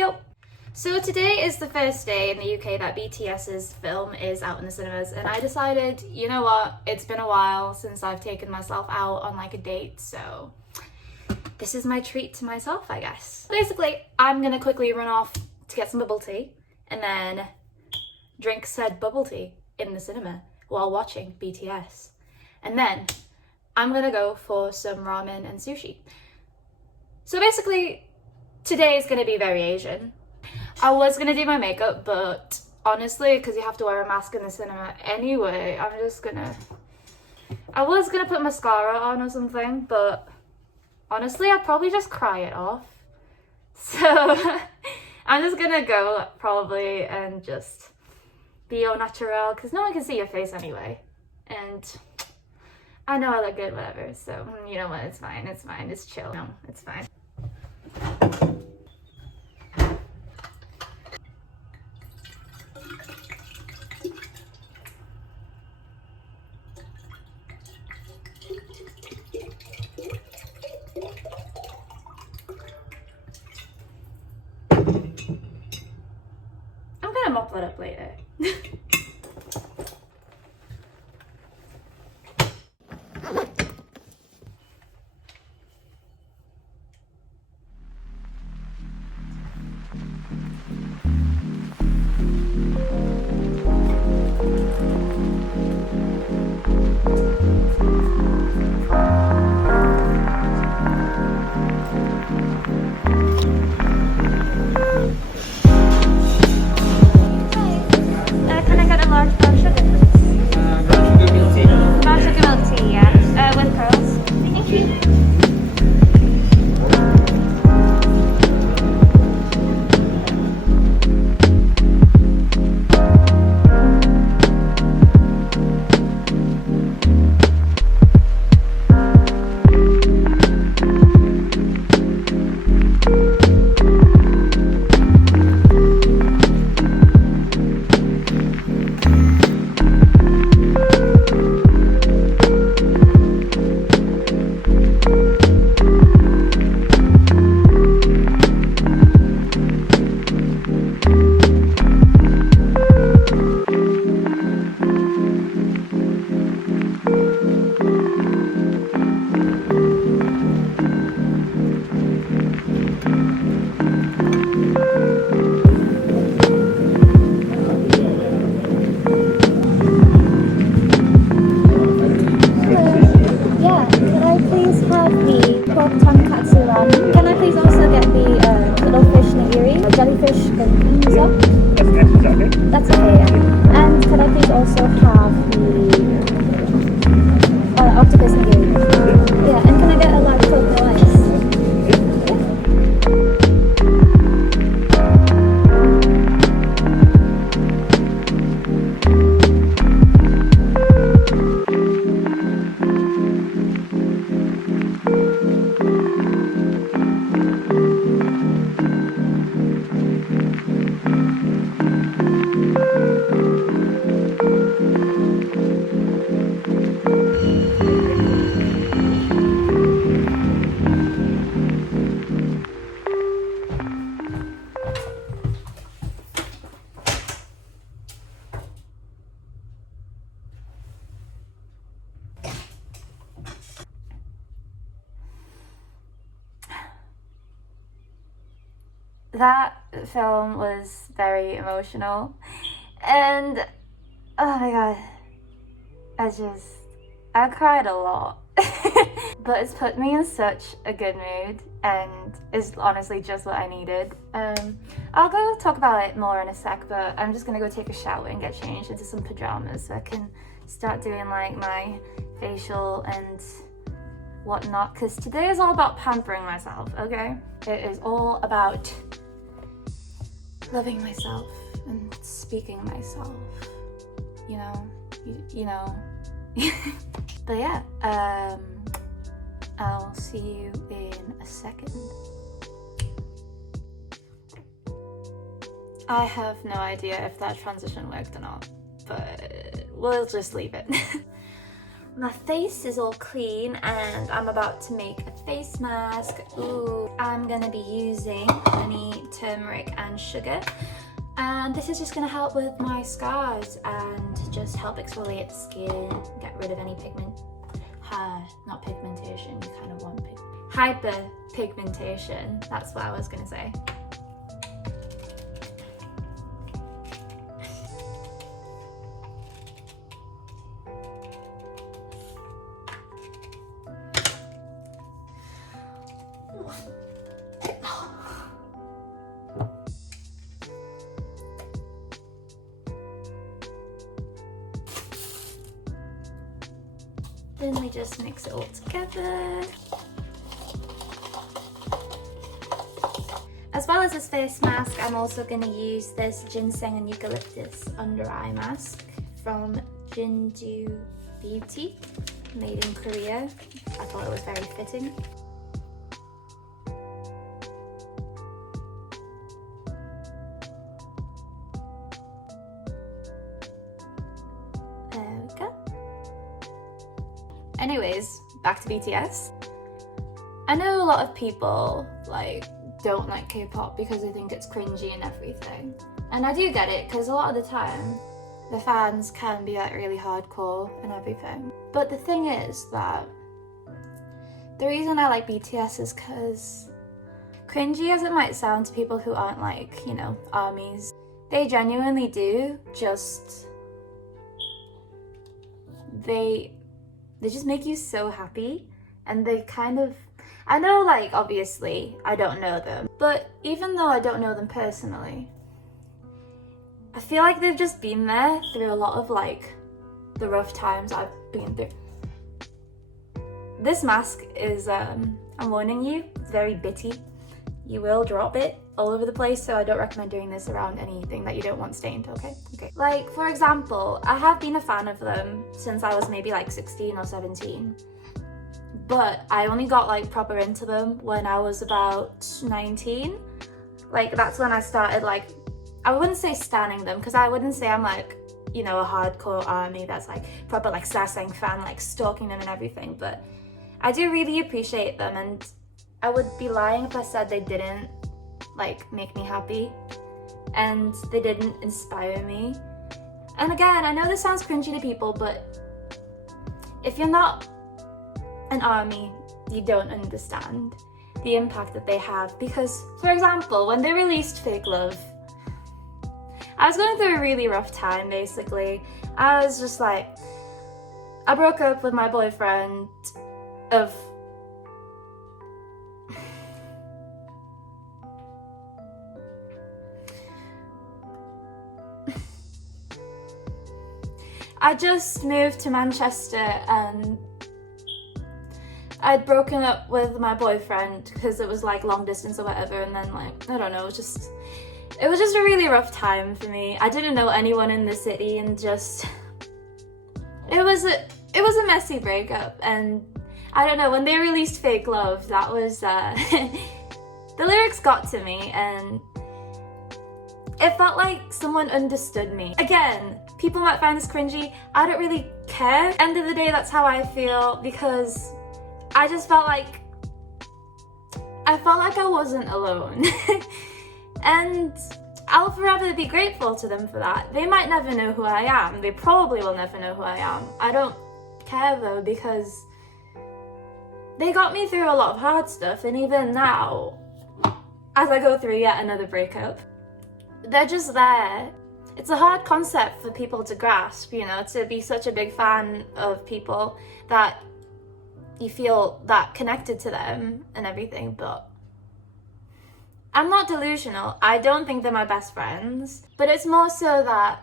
Yo! So today is the first day in the UK that BTS's film is out in the cinemas, and I decided, you know what, it's been a while since I've taken myself out on like a date, so this is my treat to myself, I guess. Basically, I'm gonna quickly run off to get some bubble tea and then drink said bubble tea in the cinema while watching BTS. And then I'm gonna go for some ramen and sushi. So basically, today is gonna be very Asian. I was gonna do my makeup, but honestly, because you have to wear a mask in the cinema anyway, I was gonna put mascara on or something, but honestly, I'd probably just cry it off. So I'm just gonna go probably and just be au naturel, because no one can see your face anyway. And I know I look good, whatever, so you know what, it's fine, it's chill, no, it's fine. I'm gonna mop that up later. Can I get a large brown sugar, please? Brown sugar milk tea, yeah. With pearls. Thank you. Can I please also get the little fish nigiri, jellyfish and as well? That's okay. That's okay, yeah. And can I please also have the octopus nigiri? Yeah, and can I get a large Coke, no ice? That film was very emotional, and oh my god, I cried a lot. But it's put me in such a good mood, and is honestly just what I needed. I'll go talk about it more in a sec, but I'm just gonna go take a shower and get changed into some pajamas so I can start doing like my facial and whatnot, because today is all about pampering myself, okay? It is all about loving myself and speaking myself, you know. But yeah, I'll see you in a second. I have no idea if that transition worked or not, but we'll just leave it. My face is all clean and I'm about to make a face mask. Ooh, I'm gonna be using honey, turmeric and sugar. And this is just gonna help with my scars and just help exfoliate the skin, get rid of any not pigmentation, you kind of want hyperpigmentation, that's what I was gonna say. Then we just mix it all together. As well as this face mask, I'm also going to use this ginseng and eucalyptus under eye mask from Jinju Beauty, made in Korea. I thought it was very fitting. There we go. Anyways, back to BTS. I know a lot of people don't like K-pop because they think it's cringy and everything. And I do get it, because a lot of the time the fans can be really hardcore and everything. But the thing is that the reason I like BTS is because, cringy as it might sound to people who aren't ARMYs, they genuinely do just, they just make you so happy. And they kind of, I know obviously I don't know them, but even though I don't know them personally, I feel like they've just been there through a lot of the rough times I've been through. This mask is, I'm warning you, it's very bitty. You will drop it all over the place, so I don't recommend doing this around anything that you don't want stained, okay? Okay. For example, I have been a fan of them since I was maybe 16 or 17. But I only got proper into them when I was about 19. That's when I started I wouldn't say standing them, because I wouldn't say I'm a hardcore ARMY that's proper Sarsang fan, stalking them and everything. But I do really appreciate them, and I would be lying if I said they didn't make me happy and they didn't inspire me. And again, I know this sounds cringy to people, but if you're not an ARMY, you don't understand the impact that they have. Because, for example, when they released Fake Love, I was going through a really rough time, basically. I was just I broke up with my boyfriend of I just moved to Manchester and I'd broken up with my boyfriend because it was long distance or whatever, and then I don't know, it was just a really rough time for me. I didn't know anyone in the city, and just it was a messy breakup. And I don't know, when they released Fake Love, that was the lyrics got to me, and it felt like someone understood me. Again, people might find this cringy, I don't really care. End of the day, that's how I feel, because I just felt like I wasn't alone. And I'll forever be grateful to them for that. They might never know who I am. They probably will never know who I am. I don't care though, because they got me through a lot of hard stuff, and even now, as I go through yet another breakup, they're just there. It's a hard concept for people to grasp, to be such a big fan of people that you feel that connected to them and everything. But I'm not delusional. I don't think they're my best friends, but it's more so that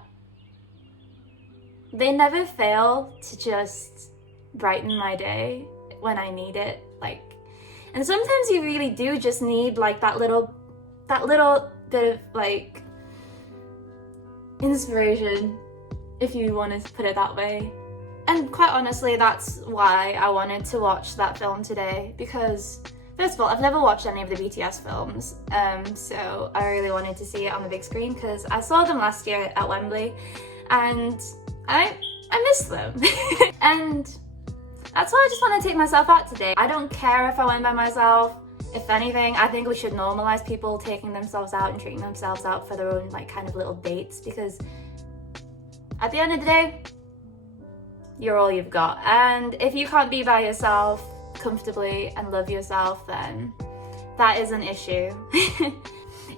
they never fail to just brighten my day when I need it. And sometimes you really do just need that little bit of inspiration, if you want to put it that way. And quite honestly, that's why I wanted to watch that film today, because first of all, I've never watched any of the BTS films, so I really wanted to see it on the big screen, because I saw them last year at Wembley and I miss them. And That's why I just want to take myself out today. I don't care if I went by myself. If anything, I think we should normalize people taking themselves out and treating themselves out for their own like kind of little dates, because at the end of the day, you're all you've got. And if you can't be by yourself comfortably and love yourself, then that is an issue.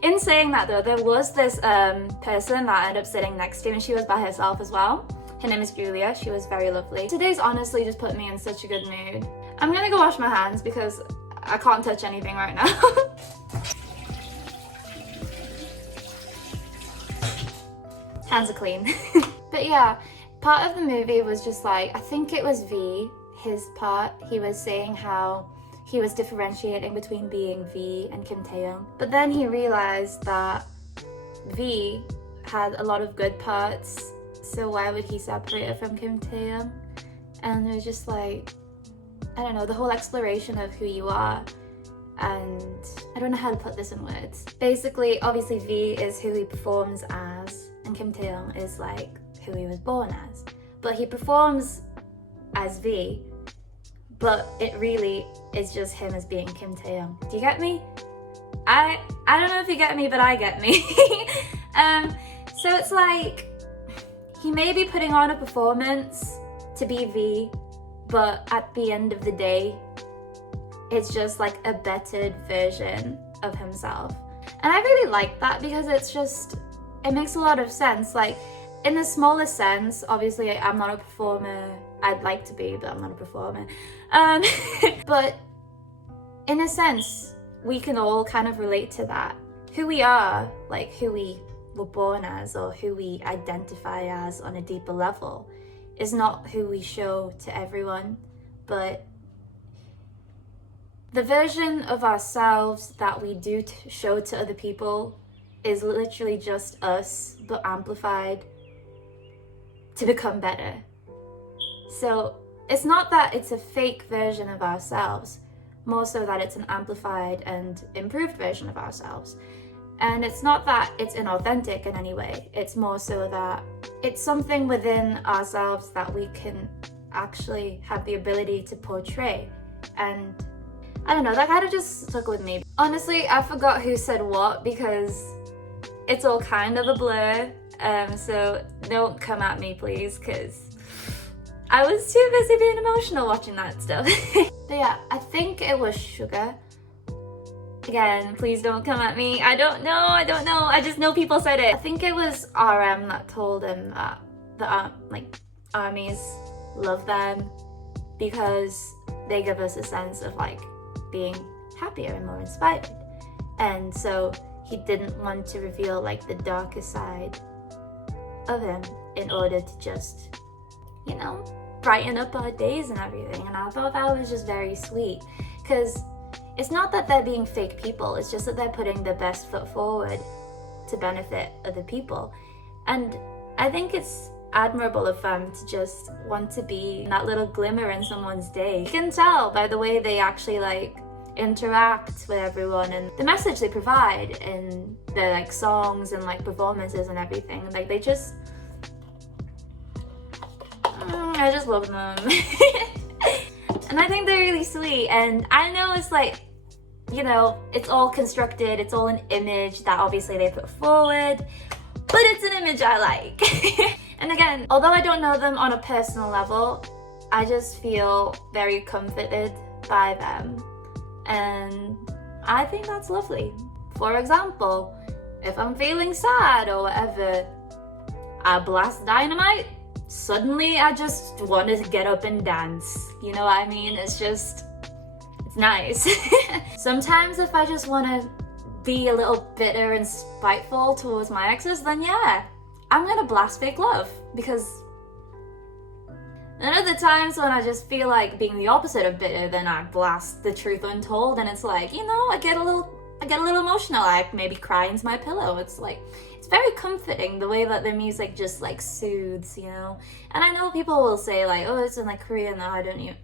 In saying that though, there was this person that I ended up sitting next to, and she was by herself as well. Her name is Julia. She was very lovely. Today's honestly just put me in such a good mood. I'm gonna go wash my hands because I can't touch anything right now. Hands are clean. But yeah, part of the movie was just like, I think it was V, his part. He was saying how he was differentiating between being V and Kim Taehyung. But then he realized that V had a lot of good parts, so why would he separate it from Kim Taehyung? And it was just like, I don't know, the whole exploration of who you are. And I don't know how to put this in words. Basically, obviously V is who he performs as, and Kim Taehyung is like who he was born as. But he performs as V, but it really is just him as being Kim Taehyung. Do you get me? I don't know if you get me, but I get me. So it's like, he may be putting on a performance to be V, but at the end of the day, it's just like a bettered version of himself. And I really like that because it makes a lot of sense. Like, in the smallest sense, obviously I'm not a performer. I'd like to be, but I'm not a performer. But in a sense, we can all kind of relate to that. Who we are, like who we were born as or who we identify as on a deeper level, is not who we show to everyone, but the version of ourselves that we do show to other people is literally just us, but amplified to become better. So it's not that it's a fake version of ourselves, more so that it's an amplified and improved version of ourselves. And it's not that it's inauthentic in any way, it's more so that it's something within ourselves that we can actually have the ability to portray. And I don't know, that kind of just stuck with me. Honestly, I forgot who said what because it's all kind of a blur. So don't come at me, please, because I was too busy being emotional watching that stuff. But yeah, I think it was Sugar. Again, please don't come at me. I don't know. I just know people said it. I think it was RM that told him that the armies love them because they give us a sense of like being happier and more inspired. And so he didn't want to reveal like the darker side of him in order to just, you know, brighten up our days and everything. And I thought that was just very sweet, because it's not that they're being fake people, it's just that they're putting their best foot forward to benefit other people. And I think it's admirable of them to just want to be that little glimmer in someone's day. You can tell by the way they actually like interact with everyone and the message they provide in their like songs and like performances and everything. Like they just, I just love them. And I think they're really sweet. And I know it's like, you know, it's all constructed, it's all an image that obviously they put forward, but it's an image I like. And again, although I don't know them on a personal level, I just feel very comforted by them. And I think that's lovely. For example, if I'm feeling sad or whatever, I blast Dynamite, suddenly I just want to get up and dance. You know what I mean? It's nice. Sometimes if I just want to be a little bitter and spiteful towards my exes, then yeah, I'm gonna blast Fake Love, because then other times when I just feel like being the opposite of bitter, then I blast The Truth Untold, and it's like, you know, I get a little emotional. I maybe cry into my pillow. It's like, it's very comforting the way that the music just like soothes, you know. And I know people will say like, oh, it's in like Korean,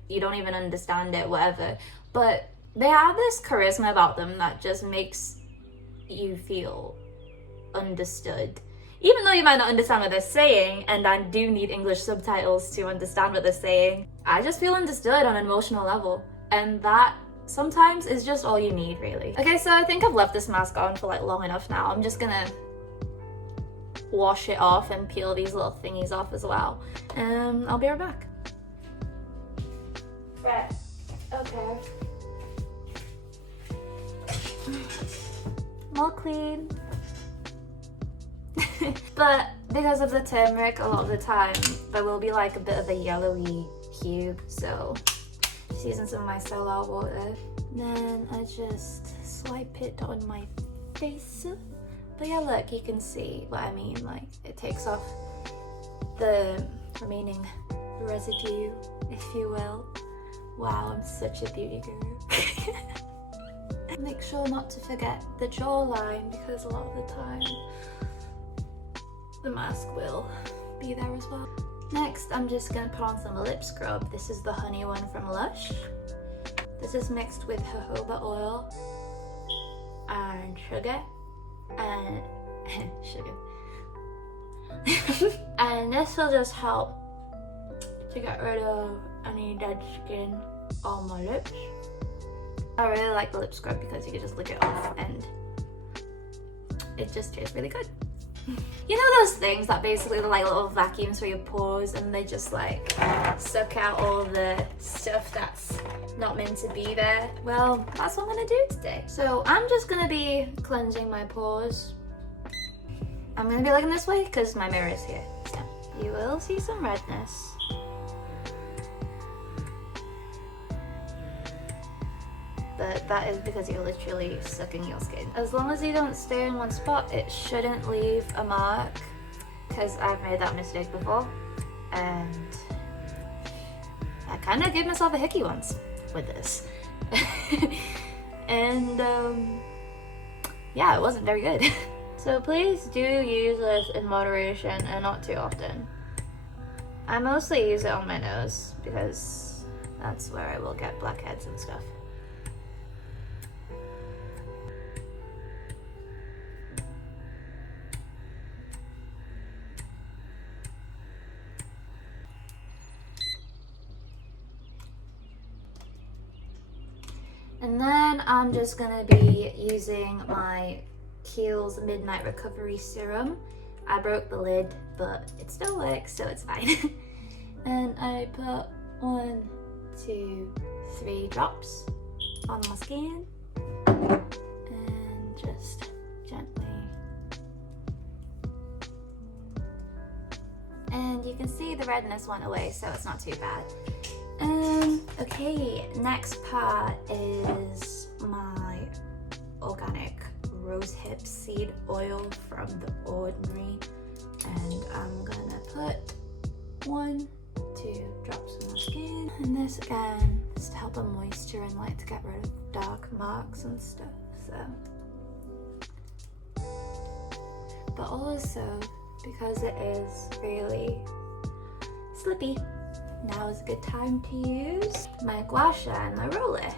you don't even understand it, whatever. But they have this charisma about them that just makes you feel understood. Even though you might not understand what they're saying, and I do need English subtitles to understand what they're saying, I just feel understood on an emotional level. And that sometimes is just all you need, really. Okay, so I think I've left this mask on for like long enough now. I'm just gonna wash it off and peel these little thingies off as well. I'll be right back. Right, okay. More clean. But because of the turmeric, a lot of the time there will be like a bit of a yellowy hue, so just using some of my solar water. Then I just swipe it on my face. But yeah, look, you can see what I mean, like it takes off the remaining residue, if you will. Wow, I'm such a beauty guru. Make sure not to forget the jawline, because a lot of the time the mask will be there as well. Next, I'm just gonna put on some lip scrub. This is the honey one from Lush. This is mixed with jojoba oil and sugar and and this will just help to get rid of any dead skin on my lips. I really like the lip scrub because you can just lick it off and it just tastes really good. You know those things that basically are like little vacuums for your pores, and they just like suck out all the stuff that's not meant to be there? Well, that's what I'm gonna do today. So I'm just gonna be cleansing my pores. I'm gonna be looking this way because my mirror is here. So you will see some redness. But that is because you're literally sucking your skin. As long as you don't stay in one spot, it shouldn't leave a mark, because I've made that mistake before and I kind of gave myself a hickey once with this. And yeah, it wasn't very good. So please do use this in moderation and not too often. I mostly use it on my nose because that's where I will get blackheads and stuff. And then I'm just gonna be using my Kiehl's Midnight Recovery Serum. I broke the lid, but it still works, so it's fine. And I put 1, 2, 3 drops on my skin and just gently. And you can see the redness went away, so it's not too bad. Okay, next part is my organic rosehip seed oil from The Ordinary, and I'm gonna put 1, 2 drops on my skin, and this again is to help with moisture and like to get rid of dark marks and stuff. So, but also because it is really slippy, now is a good time to use my gua sha and my roller.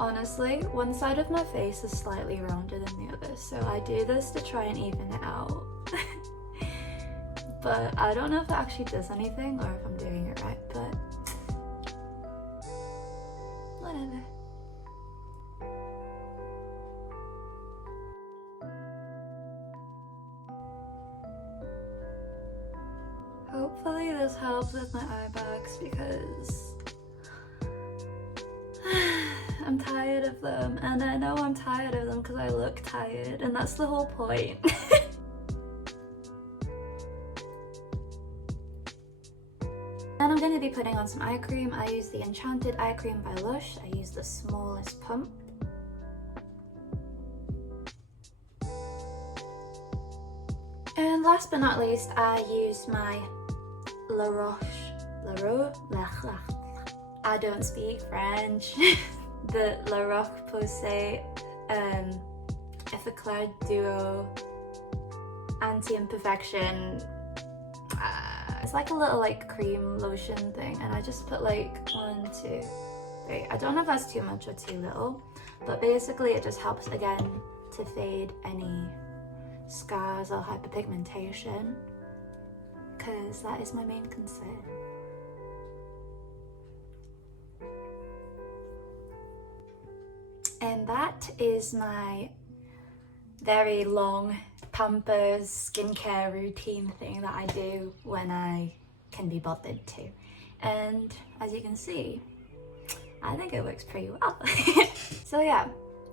Honestly, one side of my face is slightly rounder than the other, so I do this to try and even it out. But I don't know if it actually does anything or if I'm doing it right, but whatever. Hopefully this helps with my eye bags because I'm tired of them, and I know I'm tired of them because I look tired, and that's the whole point. Then I'm going to be putting on some eye cream. I use the Enchanted Eye Cream by Lush. I use the smallest pump. And last but not least, I use my I don't speak French. The La Roche-Posay Effaclar Duo Anti-Imperfection. It's like a little like cream lotion thing, and I just put like 1, 2, 3. I don't know if that's too much or too little, but basically it just helps again to fade any scars or hyperpigmentation, because that is my main concern. And that is my very long Pampers skincare routine thing that I do when I can be bothered to. And as you can see, I think it works pretty well. So yeah,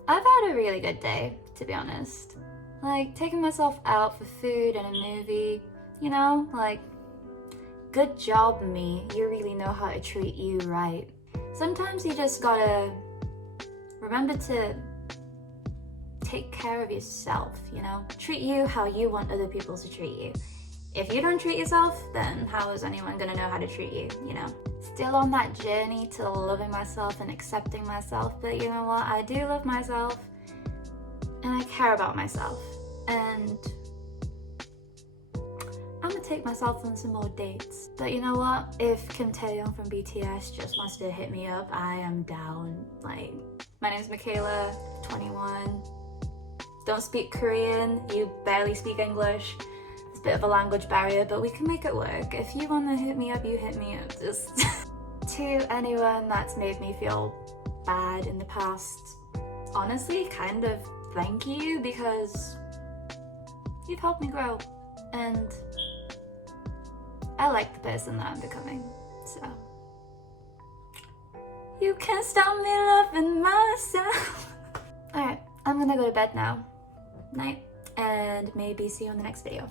I've had a really good day, to be honest. Like, taking myself out for food and a movie, you know, like, good job me. You really know how to treat you right. Sometimes you just gotta remember to take care of yourself, you know? Treat you how you want other people to treat you. If you don't treat yourself, then how is anyone gonna know how to treat you, you know? Still on that journey to loving myself and accepting myself, but you know what? I do love myself and I care about myself. And I'm gonna take myself on some more dates. But you know what? If Kim Taehyung from BTS just wants to hit me up, I am down. Like, my name's Michaela, 21. Don't speak Korean, you barely speak English. It's a bit of a language barrier, but we can make it work. If you want to hit me up, you hit me up. Just to anyone that's made me feel bad in the past, honestly, kind of thank you, because you've helped me grow. And I like the person that I'm becoming, so you can't stop me loving myself. Alright, I'm gonna go to bed now. Night, and maybe see you in the next video.